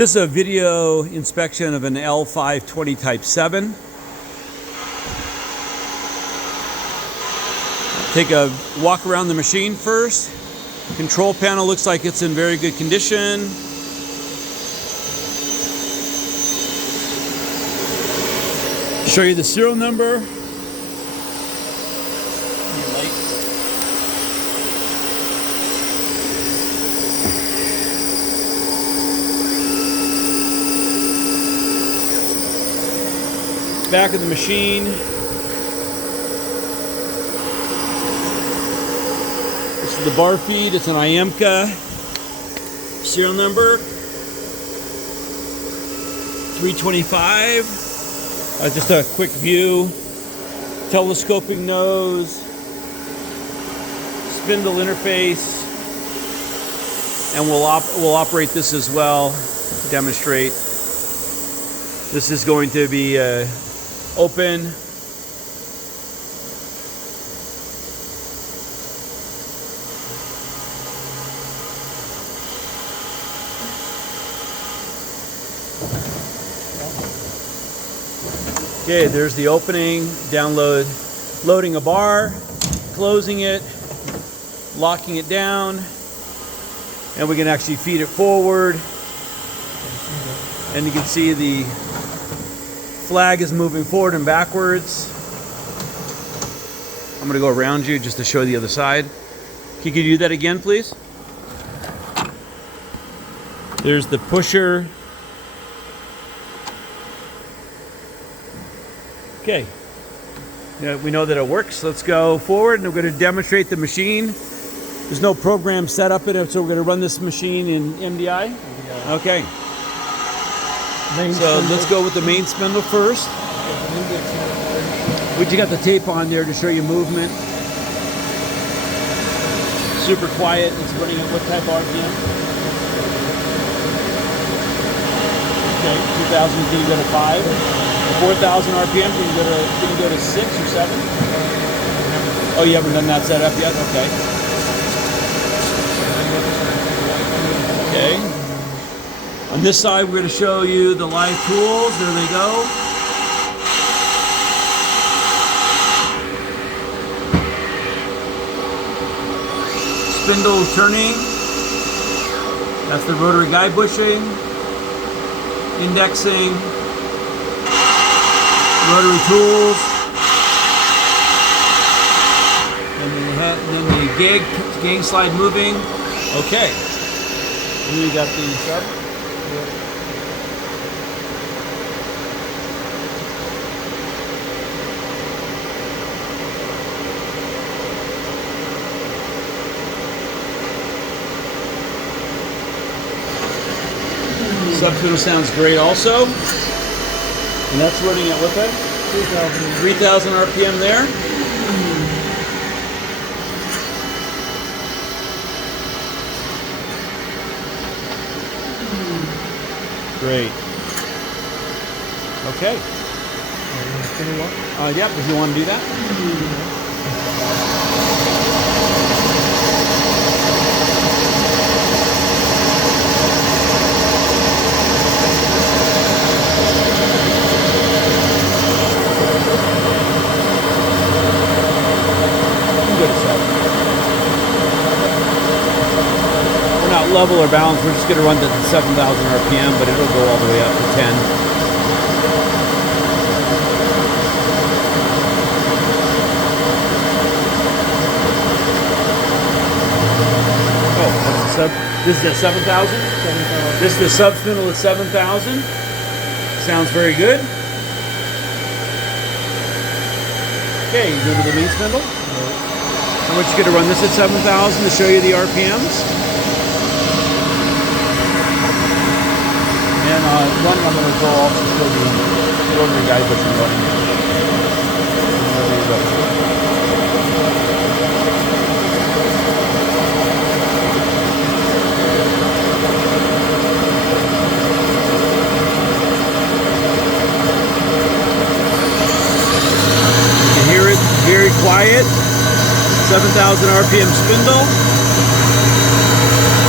This is a video inspection of an L-20 Type 7. Take a walk around the machine first. Control panel looks like it's in very good condition. Show you the serial number. Back of the machine. This is the bar feed. It's an IMCA. Serial number 325. Just a quick view. Telescoping nose. Spindle interface. And we'll operate this as well. Demonstrate. This is going to be open. Okay, there's the opening. Loading a bar, closing it, locking it down, and we can actually feed it forward. And you can see the flag is moving forward and backwards. I'm going to go around you just to show the other side. Can you do that again, please? There's the pusher. Okay. Yeah, we know that it works. Let's go forward and we're going to demonstrate the machine. There's no program set up in it, so we're going to run this machine in MDI. Okay. So let's go with the main spindle first. We just got the tape on there to show you movement. Super quiet. It's running at what type of RPM? Okay, 2,000. Can you go to 5? 4,000 RPM. Can you go to 6 or 7? Oh, you haven't done that setup yet? Okay. Okay. On this side, we're going to show you the Lathe tools. There they go. Spindle turning. That's the rotary guide bushing. Indexing. Rotary tools. And then the gang slide moving. Okay. And then you got the sub. Subspindle sounds great also. And that's running at what time? 3,000 RPM there. Great. Okay. Yep, if you want to do that. Go to 7. We're not level or balanced. We're just going to run to 7,000 RPM, but it'll go all the way up to 10. Oh, that's the sub. This is at 7,000? This is the sub spindle at 7,000. Sounds very good. Okay, you go to the main spindle. And we're just going to run this at 7,000 to show you the RPMs. And one I'm going to go off to show you the rotary guide bushing running. There you go. You can hear it very quiet. 7,000 RPM spindle.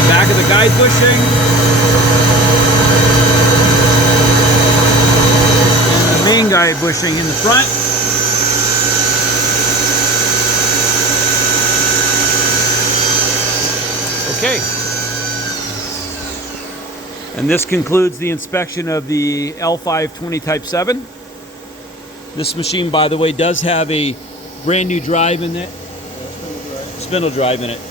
Back of the guide bushing. bushing in the front. Okay. And this concludes the inspection of the L-20 Type 7. This machine, by the way, does have a brand new drive in it. Spindle drive in it.